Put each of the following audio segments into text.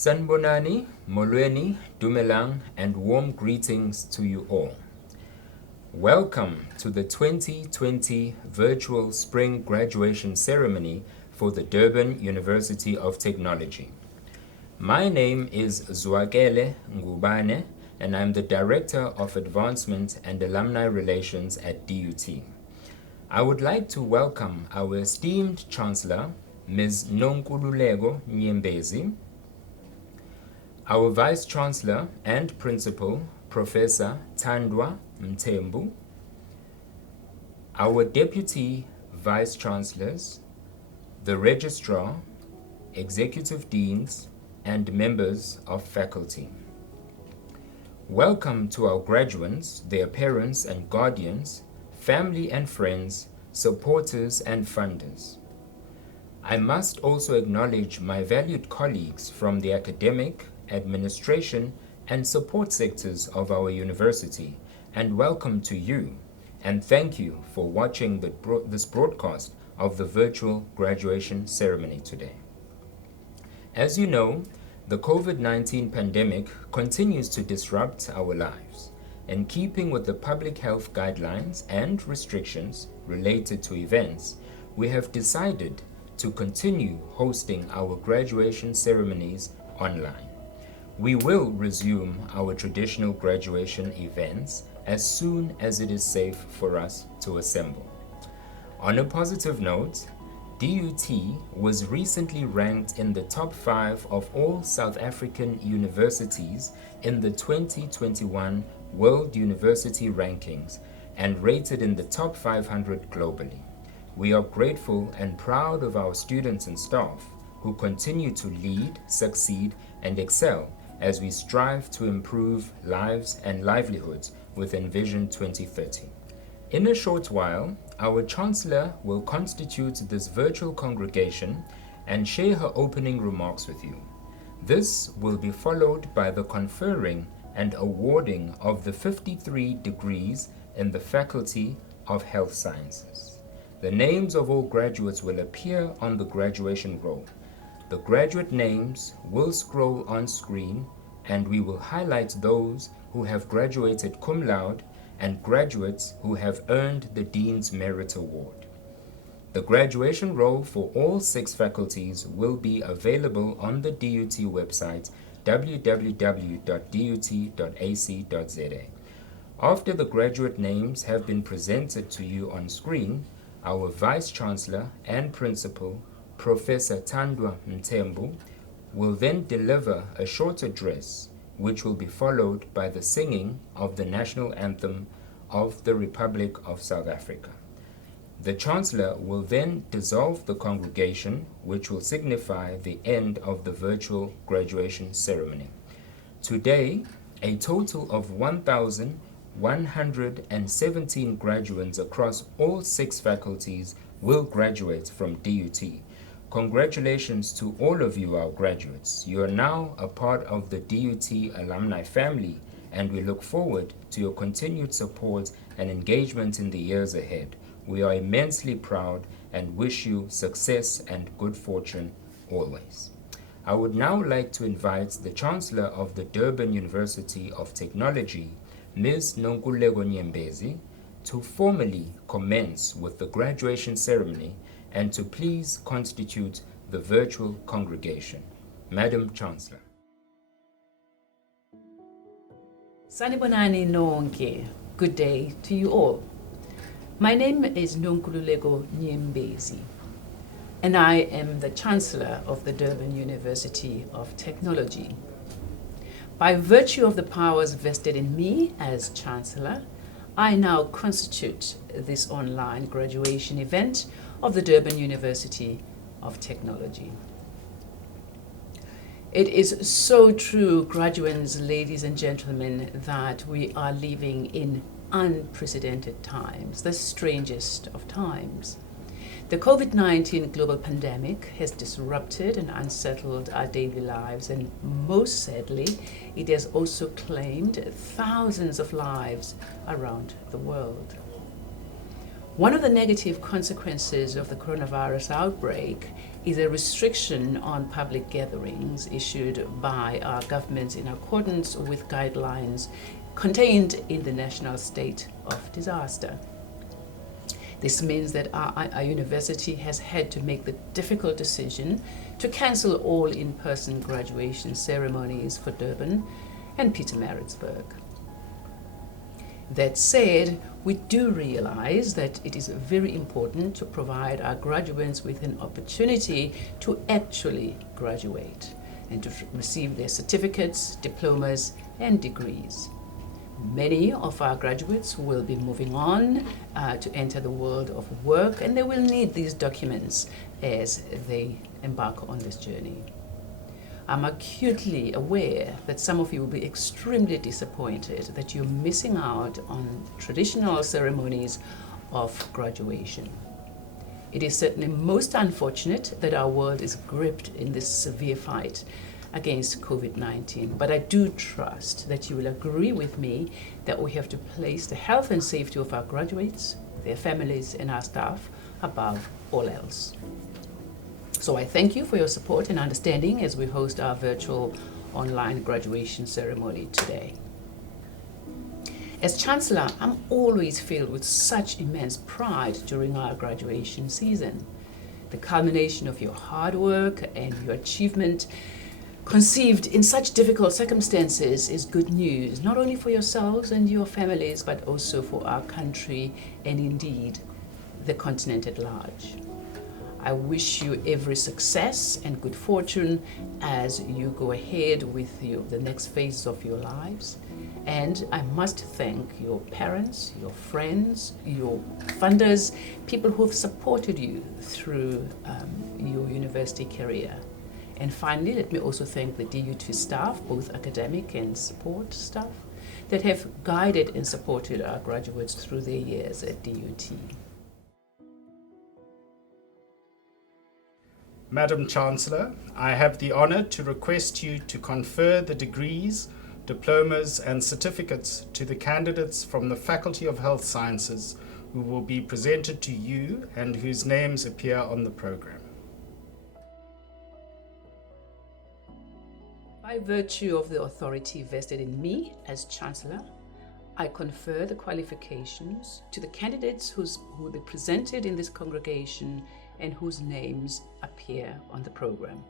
Sanbonani, Molweni, Dumelang, and warm greetings to you all. Welcome to the 2020 Virtual Spring Graduation Ceremony for the Durban University of Technology. My name is Zwakele Ngubane, and I'm the Director of Advancement and Alumni Relations at DUT. I would like to welcome our esteemed Chancellor, Ms. Nonkululeko Nyembezi, our Vice Chancellor and Principal, Professor Thandwa Mthembu, our Deputy Vice Chancellors, the Registrar, Executive Deans, and members of faculty. Welcome to our graduates, their parents and guardians, family and friends, supporters and funders. I must also acknowledge my valued colleagues from the academic, administration, and support sectors of our university, and welcome to you, and thank you for watching this broadcast of the virtual graduation ceremony today. As you know, the COVID-19 pandemic continues to disrupt our lives. In keeping with the public health guidelines and restrictions related to events, we have decided to continue hosting our graduation ceremonies online. We will resume our traditional graduation events as soon as it is safe for us to assemble. On a positive note, DUT was recently ranked in the top 5 of all South African universities in the 2021 World University Rankings and rated in the top 500 globally. We are grateful and proud of our students and staff who continue to lead, succeed, and excel as we strive to improve lives and livelihoods within Vision 2030. In a short while, our Chancellor will constitute this virtual congregation and share her opening remarks with you. This will be followed by the conferring and awarding of the 53 degrees in the Faculty of Health Sciences. The names of all graduates will appear on the graduation roll. The graduate names will scroll on screen, and we will highlight those who have graduated cum laude and graduates who have earned the Dean's Merit Award. The graduation roll for all 6 faculties will be available on the DUT website www.dut.ac.za. After the graduate names have been presented to you on screen, our Vice Chancellor and Principal, Professor Thandwa Mthembu, will then deliver a short address which will be followed by the singing of the national anthem of the Republic of South Africa. The Chancellor will then dissolve the congregation, which will signify the end of the virtual graduation ceremony. Today, a total of 1,117 graduates across all 6 faculties will graduate from DUT. Congratulations to all of you, our graduates. You are now a part of the DUT alumni family, and we look forward to your continued support and engagement in the years ahead. We are immensely proud and wish you success and good fortune always. I would now like to invite the Chancellor of the Durban University of Technology, Ms. Nonkululeko Nyembezi, to formally commence with the graduation ceremony and to please constitute the virtual congregation. Madam Chancellor. Sanibonani nonke. Good day to you all. My name is Nonkululeko Nyembezi, and I am the Chancellor of the Durban University of Technology. By virtue of the powers vested in me as Chancellor, I now constitute this online graduation event of the Durban University of Technology. It is so true, graduates, ladies and gentlemen, that we are living in unprecedented times, the strangest of times. The COVID-19 global pandemic has disrupted and unsettled our daily lives, and most sadly, it has also claimed thousands of lives around the world. One of the negative consequences of the coronavirus outbreak is a restriction on public gatherings issued by our government in accordance with guidelines contained in the National State of Disaster. This means that our university has had to make the difficult decision to cancel all in-person graduation ceremonies for Durban and Pietermaritzburg. That said, we do realize that it is very important to provide our graduates with an opportunity to actually graduate and to receive their certificates, diplomas, and degrees. Many of our graduates will be moving on to enter the world of work, and they will need these documents as they embark on this journey. I'm acutely aware that some of you will be extremely disappointed that you're missing out on traditional ceremonies of graduation. It is certainly most unfortunate that our world is gripped in this severe fight against COVID-19, but I do trust that you will agree with me that we have to place the health and safety of our graduates, their families, and our staff above all else. So I thank you for your support and understanding as we host our virtual online graduation ceremony today. As Chancellor, I'm always filled with such immense pride during our graduation season. The culmination of your hard work and your achievement conceived in such difficult circumstances is good news, not only for yourselves and your families, but also for our country and indeed the continent at large. I wish you every success and good fortune as you go ahead with the next phase of your lives. And I must thank your parents, your friends, your funders, people who have supported you through your university career. And finally, let me also thank the DUT staff, both academic and support staff, that have guided and supported our graduates through their years at DUT. Madam Chancellor, I have the honor to request you to confer the degrees, diplomas, and certificates to the candidates from the Faculty of Health Sciences who will be presented to you and whose names appear on the program. By virtue of the authority vested in me as Chancellor, I confer the qualifications to the candidates who will be presented in this congregation and whose names appear on the program.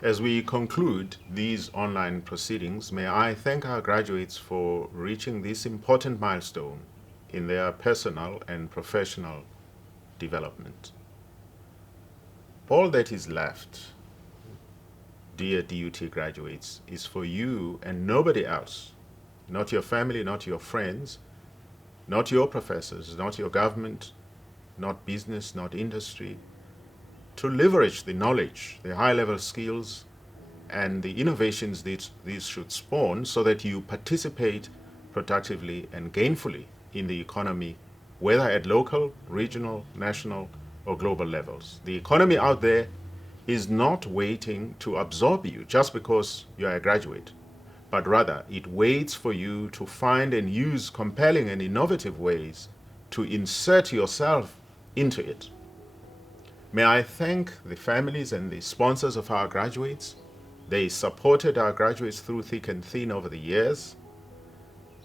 As we conclude these online proceedings, may I thank our graduates for reaching this important milestone in their personal and professional development. All that is left, dear DUT graduates, is for you and nobody else, not your family, not your friends, not your professors, not your government, not business, not industry, to leverage the knowledge, the high-level skills, and the innovations these should spawn so that you participate productively and gainfully in the economy, whether at local, regional, national, or global levels. The economy out there is not waiting to absorb you just because you are a graduate, but rather it waits for you to find and use compelling and innovative ways to insert yourself into it. May I thank the families and the sponsors of our graduates. They supported our graduates through thick and thin over the years.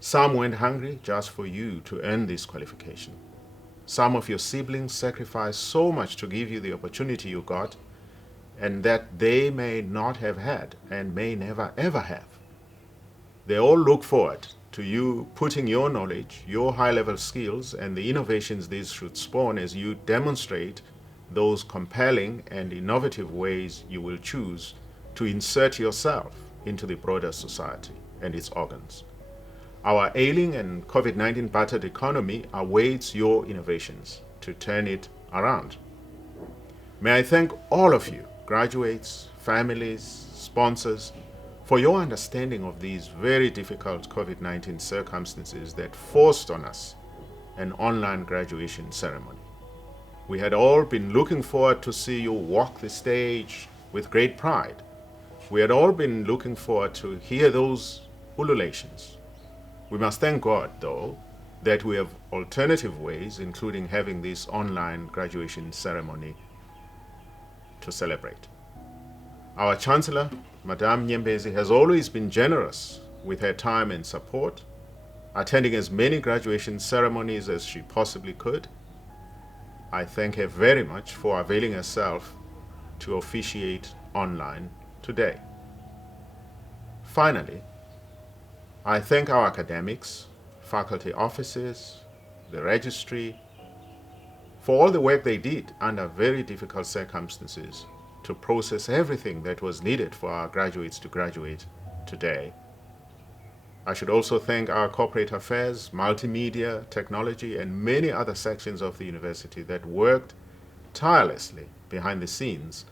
Some went hungry just for you to earn this qualification. Some of your siblings sacrificed so much to give you the opportunity you got, and that they may not have had and may never ever have. They all look forward to you putting your knowledge, your high-level skills, and the innovations these should spawn as you demonstrate those compelling and innovative ways you will choose to insert yourself into the broader society and its organs. Our ailing and COVID-19 battered economy awaits your innovations to turn it around. May I thank all of you, graduates, families, sponsors, for your understanding of these very difficult COVID-19 circumstances that forced on us an online graduation ceremony. We had all been looking forward to see you walk the stage with great pride. We had all been looking forward to hear those ululations. We must thank God, though, that we have alternative ways, including having this online graduation ceremony to celebrate. Our Chancellor, Madame Nyembezi, has always been generous with her time and support, attending as many graduation ceremonies as she possibly could. I thank her very much for availing herself to officiate online today. Finally, I thank our academics, faculty officers, the registry, for all the work they did under very difficult circumstances to process everything that was needed for our graduates to graduate today. I should also thank our corporate affairs, multimedia, technology, and many other sections of the university that worked tirelessly behind the scenes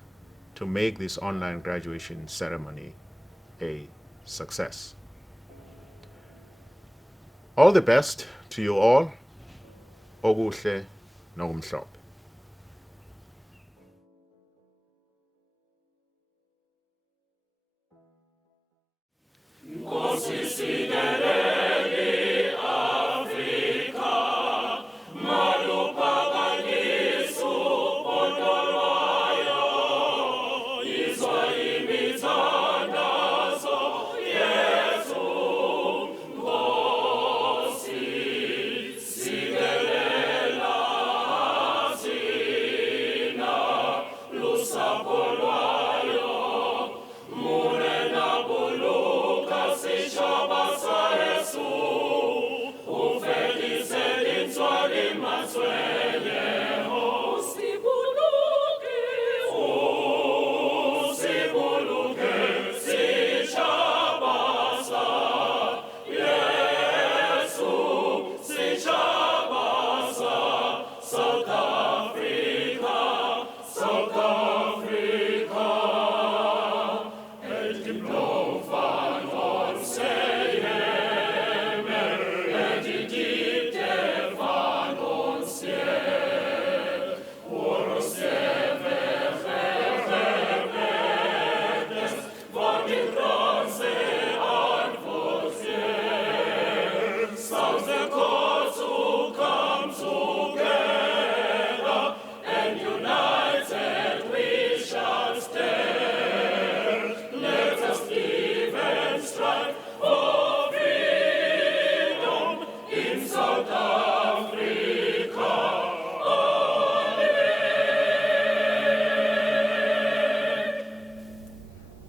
to make this online graduation ceremony a success. All the best to you all. Okuhle nokumhlophe.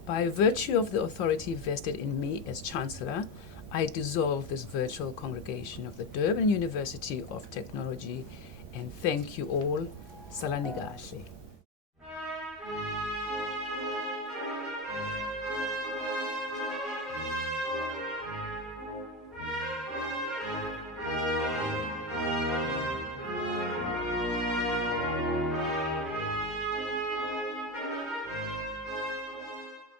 By virtue of the authority vested in me as Chancellor, I dissolve this virtual congregation of the Durban University of Technology and thank you all. Salani kahle.